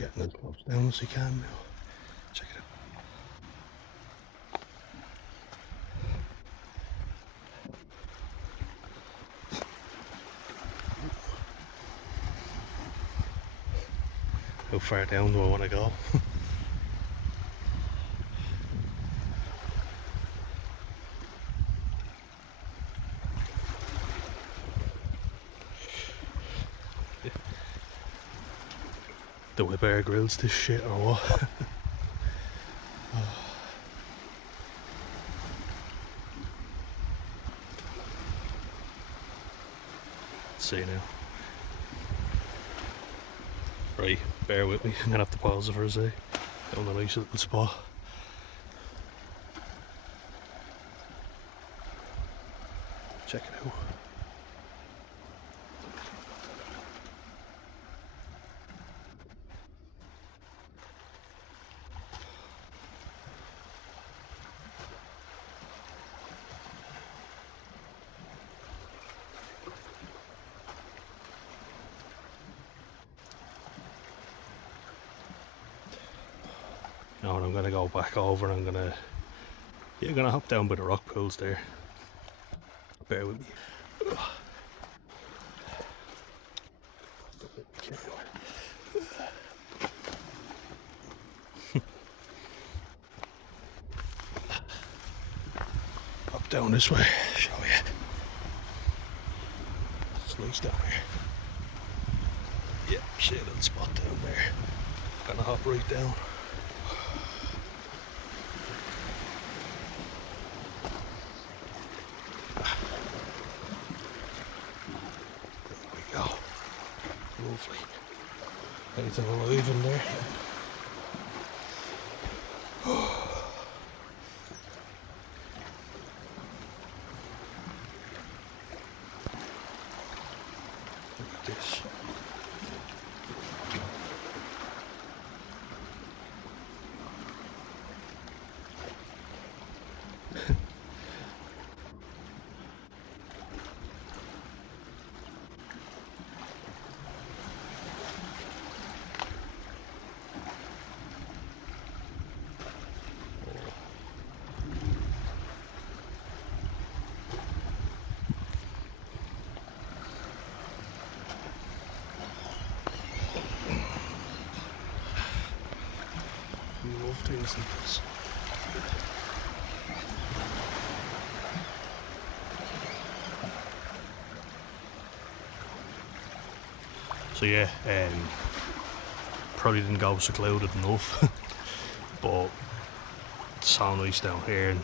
getting as close down as he can now. Check it out. How far down do I want to go? Do we Bear Grylls this shit or what? Let's see now. Right, bear with me, I'm gonna have to pause it for a sec. Down a nice little spot. Check it out. Now I'm gonna go back over and I'm gonna hop down by the rock pools there. Bear with me. Up down this way, show you. It's nice down here. Yep, see a little spot down there. Gonna hop right down. Lovely. Anything alive in there? Look at this. Love things like this. So yeah, probably didn't go secluded enough, but it's so nice down here, and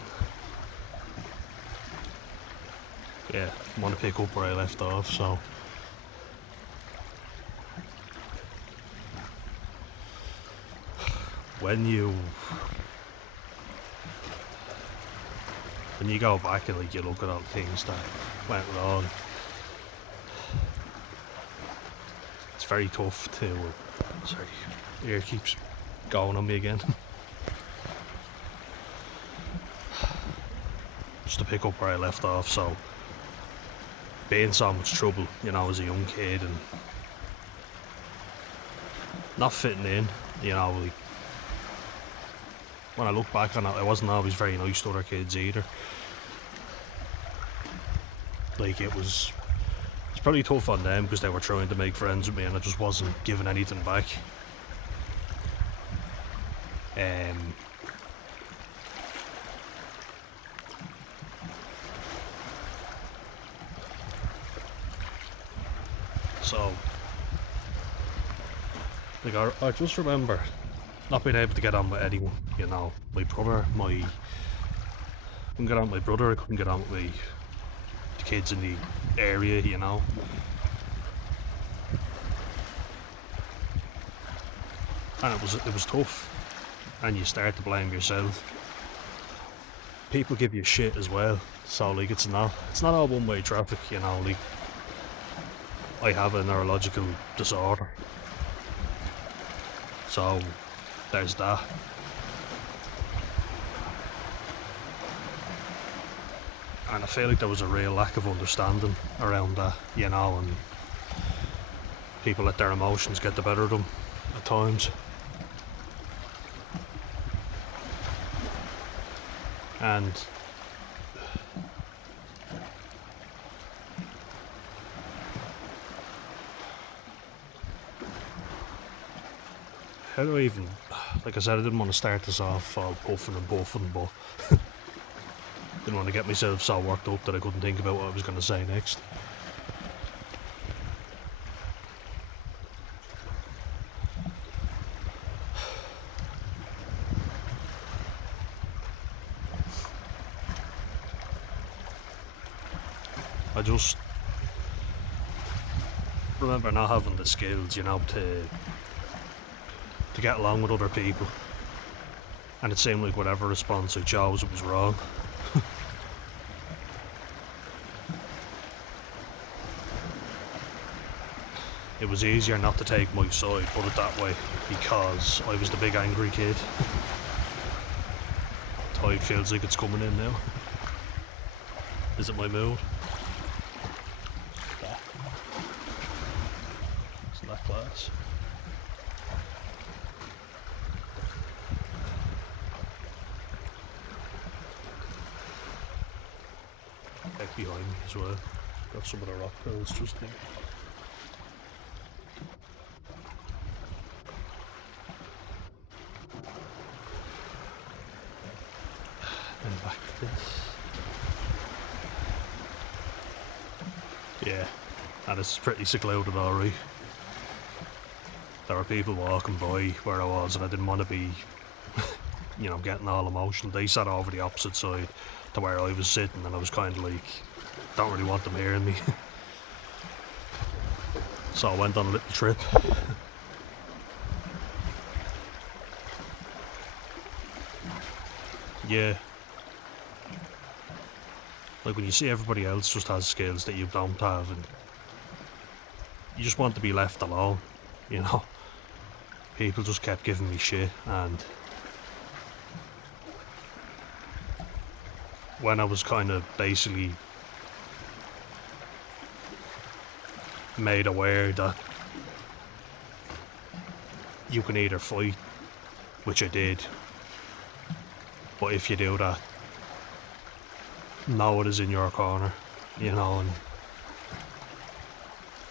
yeah, I want to pick up where I left off. So when you go back and like you look at all the things that went wrong, it's very tough to sorry, ear keeps going on me again. Just to pick up where I left off. So being so much trouble, you know, as a young kid and not fitting in, you know, like when I look back on it, I wasn't always very nice to other kids either. Like it's probably tough on them because they were trying to make friends with me and I just wasn't giving anything back. So like I just remember not being able to get on with anyone, you know. My brother, I couldn't get on with my brother, I couldn't get on with the kids in the area, you know. And it was tough, and you start to blame yourself. People give you shit as well, so like it's not all one-way traffic, you know. Like I have a neurological disorder, so there's that. And I feel like there was a real lack of understanding around that, you know, and people let their emotions get the better of them at times. And how do I even, like I said, I didn't want to start this off all puffing and buffing, but didn't want to get myself so worked up that I couldn't think about what I was going to say next. I just remember not having the skills, you know, to get along with other people, and it seemed like whatever response I chose, it was wrong. It was easier not to take my side, put it that way, because I was the big angry kid. Tide feels like it's coming in now. Is it my mood? Yeah. Isn't that class? Back behind me as well. Got some of the rock pills just there. And back to this. Yeah, and it's pretty secluded alright. There were people walking by where I was and I didn't want to be, you know, getting all emotional. They sat over the opposite side to where I was sitting, and I was kind of like, don't really want them hearing me. So I went on a little trip. Yeah. Like when you see everybody else just has skills that you don't have, and you just want to be left alone, you know. People just kept giving me shit, and when I was kind of basically made aware that you can either fight, which I did, but if you do that, no one is in your corner, you know. And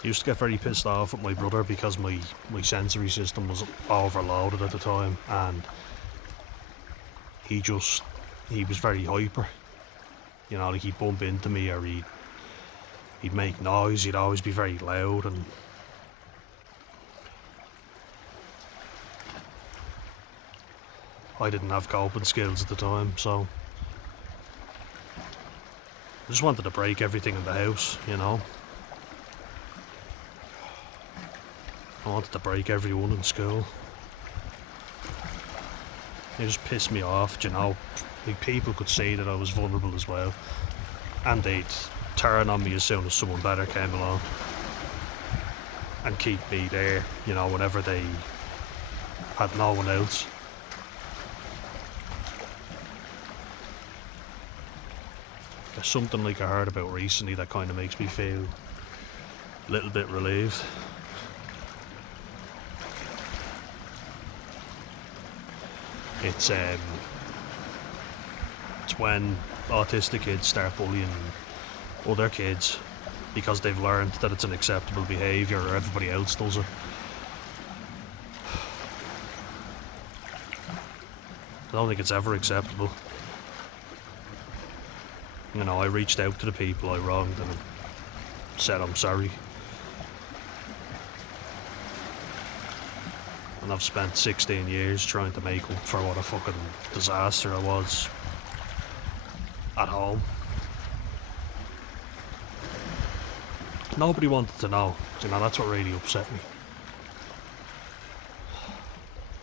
I used to get very pissed off at my brother because my sensory system was overloaded at the time, and he was very hyper, you know. Like, he'd bump into me, or he'd make noise, he'd always be very loud, and I didn't have coping skills at the time, so I just wanted to break everything in the house, you know. I wanted to break everyone in school. It just pissed me off, you know. Like, people could see that I was vulnerable as well, and they'd turn on me as soon as someone better came along and keep me there, you know, whenever they had no one else. There's something like I heard about recently that kind of makes me feel a little bit relieved. It's when autistic kids start bullying other kids because they've learned that it's an acceptable behaviour, or everybody else does it. I don't think it's ever acceptable. You know, I reached out to the people I wronged and said I'm sorry. And I've spent 16 years trying to make up for what a fucking disaster I was at home. Nobody wanted to know, you know, that's what really upset me.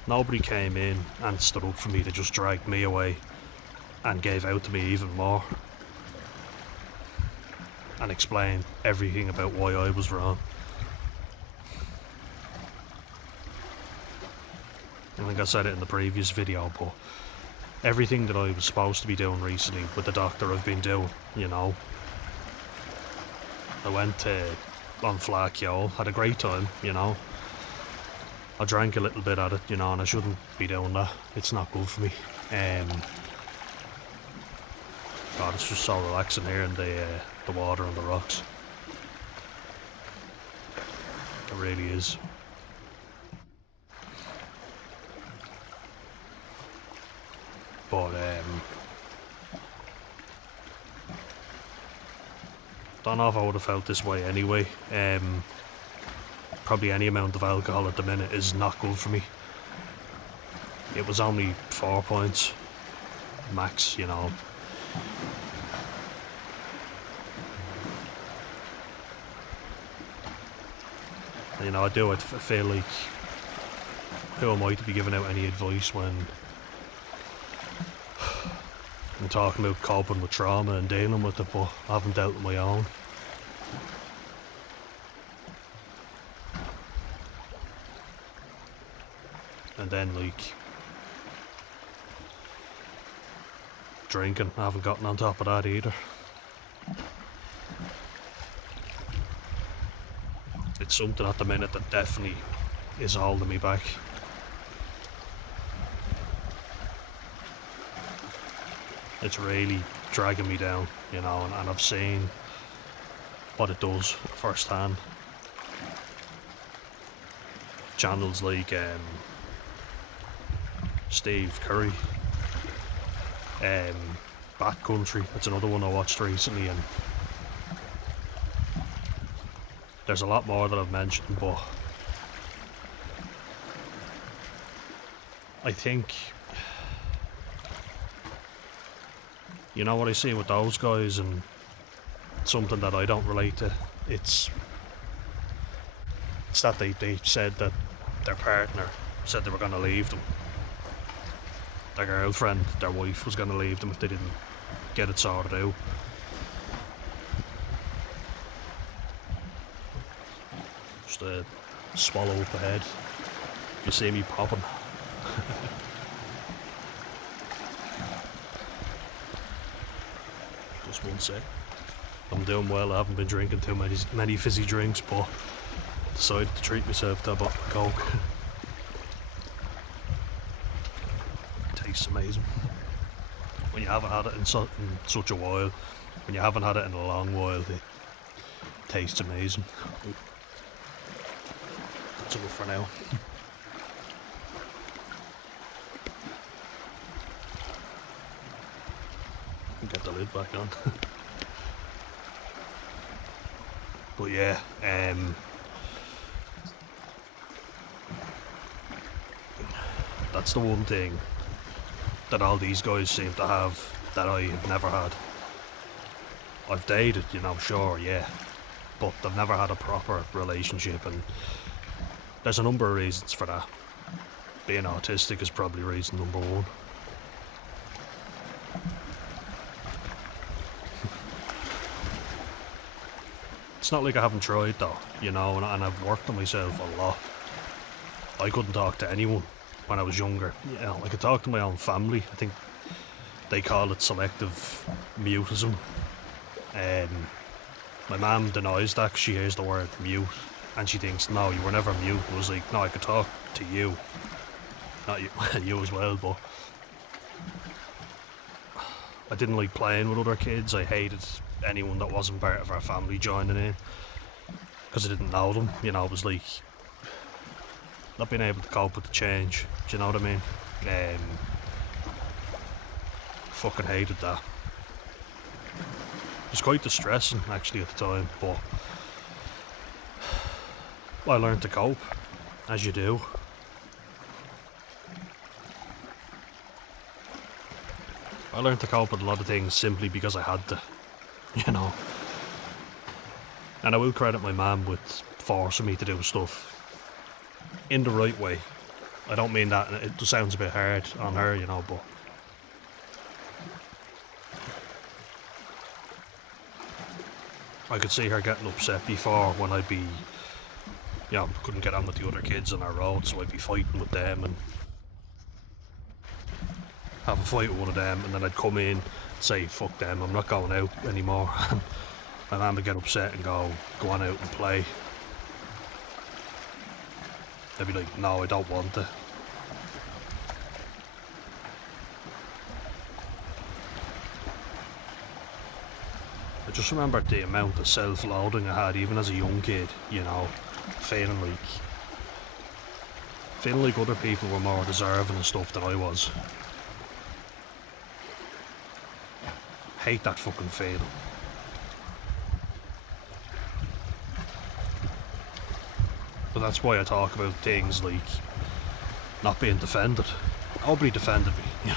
Nobody came in and stood up for me. They just dragged me away and gave out to me even more and explained everything about why I was wrong. I think I said it in the previous video, but everything that I was supposed to be doing recently with the doctor I've been doing, you know. I went on Flak Yole, had a great time, you know. I drank a little bit at it, you know, and I shouldn't be doing that. It's not good for me. God, it's just so relaxing here in the water and the rocks. It really is. But don't know if I would have felt this way anyway. Probably any amount of alcohol at the minute is not good for me. It was only 4 points max, you know. You know, I feel like, who am I to be giving out any advice when I'm talking about coping with trauma and dealing with it, but I haven't dealt with my own. And then, like, drinking, I haven't gotten on top of that either. It's something at the minute that definitely is holding me back. It's really dragging me down, you know, and I've seen what it does firsthand. Channels like Steve Curry, Backcountry, that's another one I watched recently, and there's a lot more that I've mentioned, but I think, you know what I see with those guys, and something that I don't relate to, it's that they said that their partner said they were going to leave them. Their girlfriend, their wife, was going to leave them if they didn't get it sorted out. Just swallow up ahead. You see me popping. Just one sec. I'm doing well. I haven't been drinking too many fizzy drinks, but decided to treat myself to a bottle of Coke. Tastes amazing. When you haven't had it in such a while, when you haven't had it in a long while, it tastes amazing. That's enough for now. Get the lid back on. But yeah, that's the one thing that all these guys seem to have that I have never had. I've dated, you know, sure, yeah, but they've never had a proper relationship, and there's a number of reasons for that. Being autistic is probably reason number one. It's not like I haven't tried though, you know, and I've worked on myself a lot. I couldn't talk to anyone when I was younger. You know, I could talk to my own family. I think they call it selective mutism. My mum denies that 'cause she hears the word mute and she thinks, no, you were never mute. I was like, no, I could talk to you. Not you, you as well, but I didn't like playing with other kids. I hated anyone that wasn't part of our family joining in because I didn't know them. You know, it was like not being able to cope with the change. Do you know what I mean? Fucking hated that. It was quite distressing actually at the time, but I learned to cope, as you do. I learned to cope with a lot of things simply because I had to, you know. And I will credit my mum with forcing me to do stuff in the right way. I don't mean that, it just sounds a bit hard on her, you know, but I could see her getting upset before when I'd be, you know, couldn't get on with the other kids on our road, so I'd be fighting with them and have a fight with one of them, and then I'd come in, say, fuck them, I'm not going out anymore. And my mum would get upset and go on out and play. I'd be like, no, I don't want to. just remembered the amount of self-loathing I had even as a young kid, feeling like other people were more deserving of stuff than I was. Hate that fucking feeling. But that's why I talk about things like not being defended. Nobody defended me,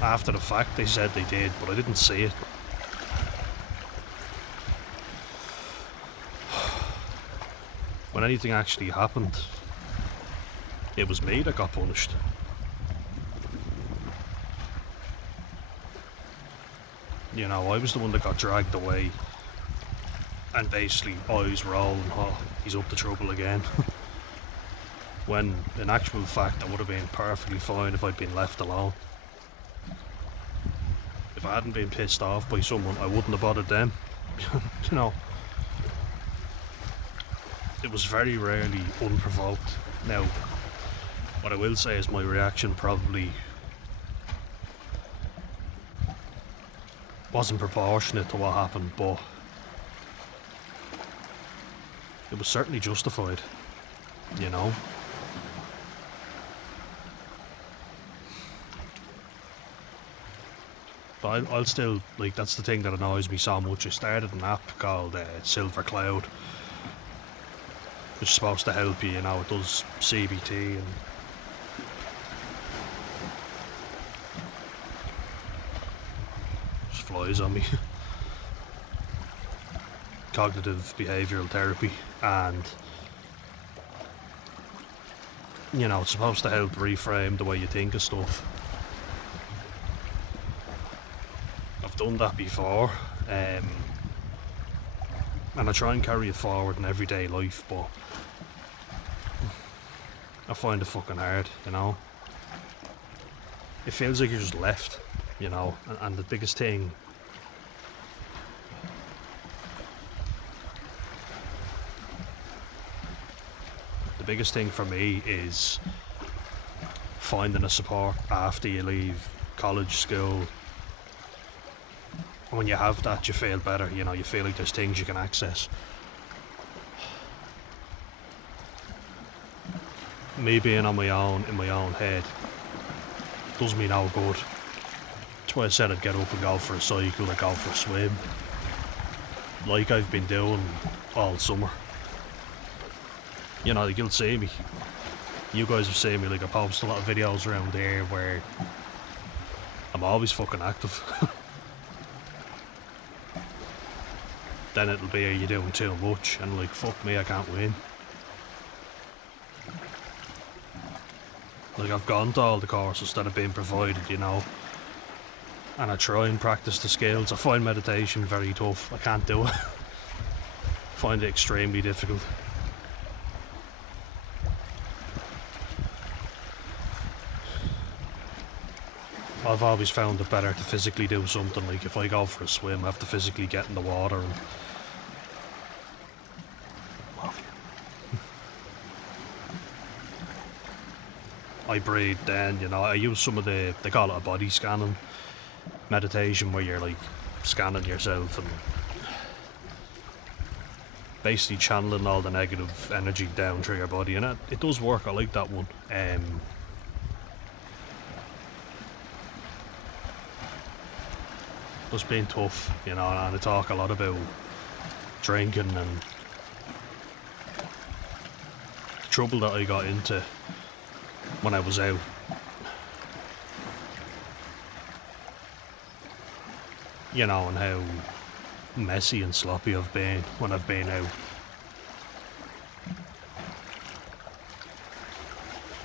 After the fact they said they did, but I didn't see it. When anything actually happened, it was me that got punished. I was the one that got dragged away and basically eyes rolling, oh, he's up to trouble again. When in actual fact I would have been perfectly fine if I'd been left alone. If I hadn't been pissed off by someone, I wouldn't have bothered them. It was very rarely unprovoked. Now, what I will say is my reaction probably wasn't proportionate to what happened, but it was certainly justified, But I'll still, that's the thing that annoys me so much. I started an app called Silver Cloud, which is supposed to help you, it does CBT and just flies on me. Cognitive behavioural therapy, and it's supposed to help reframe the way you think of stuff. I've done that before, and I try and carry it forward in everyday life, but I find it fucking hard, It feels like you're just left, and the biggest thing for me is finding a support after you leave college, school. And when you have that, you feel better, you feel like there's things you can access. Me being on my own, in my own head, does me no good. That's why I said I'd get up and go for a cycle or go for a swim, like I've been doing all summer. You'll see me. You guys have seen me, I post a lot of videos around there where I'm always fucking active. Then it'll be, are you doing too much? And fuck me, I can't win. I've gone to all the courses that have been provided, and I try and practice the skills. I find meditation very tough. I can't do it. Find it extremely difficult. I've always found it better to physically do something. If I go for a swim, I have to physically get in the water and I breathe then, I use some of they call it a body scanning meditation, where you're scanning yourself and basically channeling all the negative energy down through your body, and it does work. I like that one. It's been tough, and I talk a lot about drinking and the trouble that I got into when I was out. And how messy and sloppy I've been when I've been out.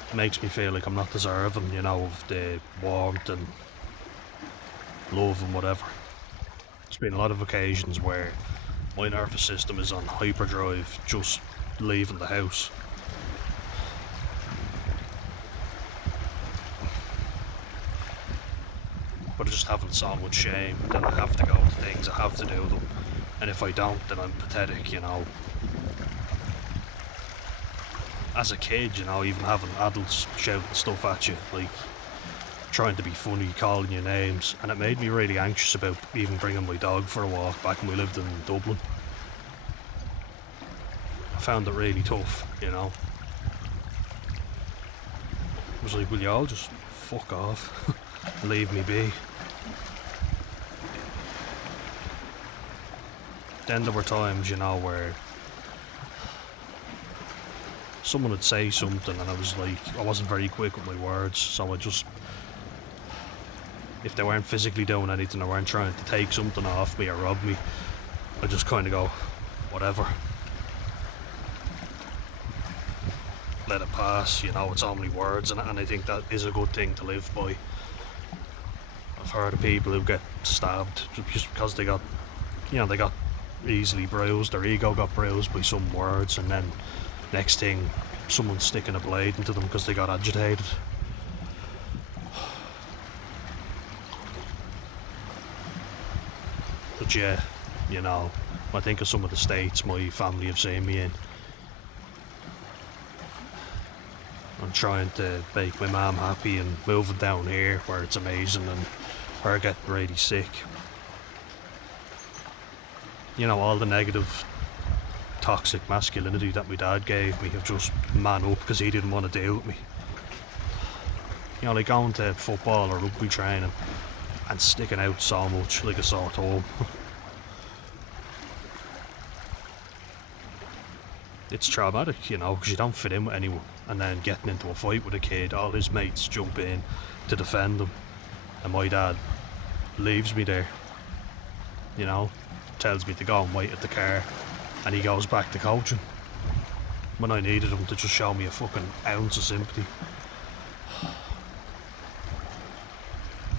It makes me feel like I'm not deserving, of the warmth and love and whatever. There's been a lot of occasions where my nervous system is on hyperdrive just leaving the house. But I just having so much shame that I have to go to things, I have to do them, and if I don't, then I'm pathetic, As a kid, even having adults shouting stuff at you, trying to be funny, calling you names, and it made me really anxious about even bringing my dog for a walk back when we lived in Dublin. I found it really tough, you know. I was like, will you all just fuck off? Leave me be. Then there were times, you know, where someone would say something and I was like, I wasn't very quick with my words, so I just, if they weren't physically doing anything, they weren't trying to take something off me or rob me, I just kind of go, whatever. Let it pass, you know, it's only words, and I think that is a good thing to live by. I've heard of people who get stabbed just because they got, you know, they got easily bruised, their ego got bruised by some words, and then next thing, someone's sticking a blade into them because they got agitated. But yeah, you know, I think of some of the states my family have seen me in. I'm trying to make my mum happy and moving down here where it's amazing, and her getting really sick. You know, all the negative toxic masculinity that my dad gave me of just man up because he didn't want to deal with me. You know, like going to football or rugby training and sticking out so much like a sore thumb. It's traumatic, you know, because you don't fit in with anyone, and then getting into a fight with a kid, all his mates jump in to defend him, and my dad leaves me there, you know, tells me to go and wait at the car, and he goes back to coaching when I needed him to just show me a fucking ounce of sympathy.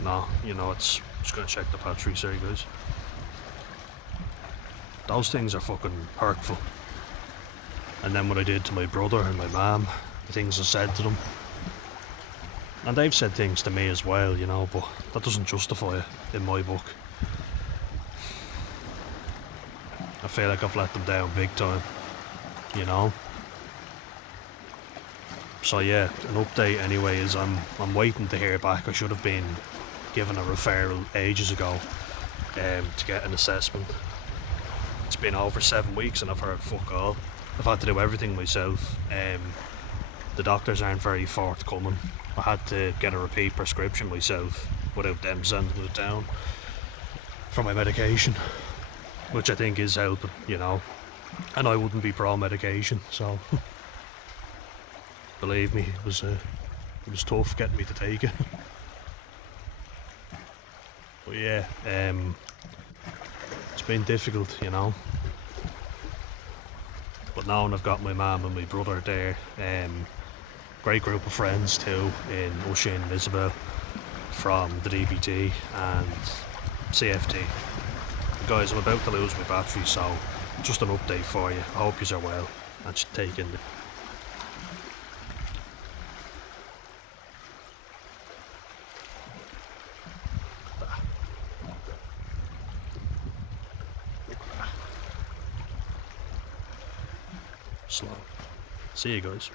No, you know, it's just gonna check the battery, sorry guys. Those things are fucking hurtful. And then what I did to my brother and my mum, the things I said to them. And they've said things to me as well, you know, but that doesn't justify it in my book. I feel like I've let them down big time, you know. So yeah, an update anyway is I'm waiting to hear back. I should have been given a referral ages ago to get an assessment. It's been over 7 weeks and I've heard fuck all. I've had to do everything myself. The doctors aren't very forthcoming. I had to get a repeat prescription myself without them sending it down for my medication, which I think is helping, you know. And I wouldn't be pro medication, so believe me, it was tough getting me to take it. But yeah, it's been difficult, you know. But now I've got my mum and my brother there, great group of friends too in Oisin and Isabel from the DBT and CFT. Guys, I'm about to lose my battery, so just an update for you. I hope you are well and should take in. Slow. See you guys.